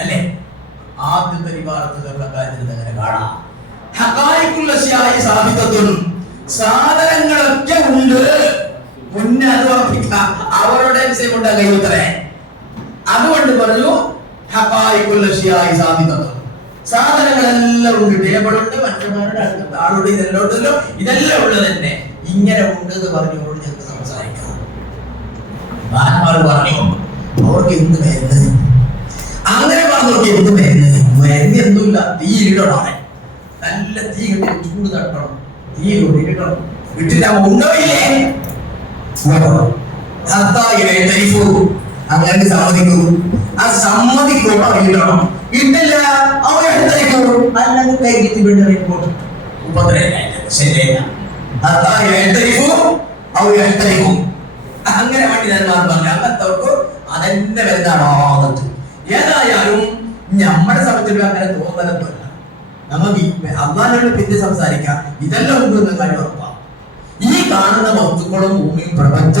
അല്ലേ? ആദ്യത്തെ വിഭാഗത്തിലുള്ള കാര്യത്തിൽ അങ്ങനെ കാണാം. ഹഖായിഖുൽ അശ്യാഇ സാബിതത്തുൻ, സാധനങ്ങളൊക്കെ ഉണ്ട്. മുന്നേ അത് ഉറപ്പിക്കാം, അവരുടെ വിഷയം കൊണ്ട് കഴിയുത്രേ. അതുകൊണ്ട് പറഞ്ഞു ഹഖായിഖുൽ അശ്യാഇ സാബിതത്തുൻ, സാധനങ്ങളെല്ലാം ഉണ്ട്. ടേബിളുണ്ട്, മനുഷ്യന്മാരുടെ അടുത്ത ആളുണ്ട്, ഇതെല്ലാം ഉണ്ടല്ലോ, ഇതെല്ലാം ഉള്ളത് തന്നെ. ഇങ്ങനെ ഉണ്ട് എന്ന് പറഞ്ഞവരോട് ഞങ്ങൾക്ക് സംസാരിക്കാം. മഹാന്മാർ പറഞ്ഞു അവർക്ക് എന്ത് മരുന്ന്, അങ്ങനെ പറഞ്ഞവർക്ക് എന്ത് മരുന്ന്? മരുന്ന് എന്തുമില്ല, തീയിലിടണം. നല്ല തീ കിട്ടി ചൂട് തട്ടണം, തീ ഇടണം. ഇട്ടിട്ട് ഉണ്ടോയില്ലേ അങ്ങനെ സമ്മതിക്കും. ആ സമ്മതിക്കോട്ടോ ഇടണം. ഇട്ടില്ല അവരെടുത്തേക്കും, അല്ലെങ്കിൽ കൈകിട്ട് വീണ്ടും ശരിയല്ല. അങ്ങനെ പണ്ഡിതന്മാർ പറഞ്ഞു അങ്ങനത്തവർക്ക് അതെന്നെ വരുന്നതാണോ എന്നിട്ട്. ഏതായാലും നമ്മുടെ സമയത്തുള്ള അങ്ങനെ തോന്നലൊന്നുമല്ല. നമുക്ക് അള്ളാഹിനോട് പിന്നെ സംസാരിക്കാം. ഇതെല്ലാം ഉണ്ടെന്ന് കാര്യം ഉറപ്പാണ്. ഈ കാണുന്ന വസ്തുക്കളും ഭൂമിയും പ്രപഞ്ചവും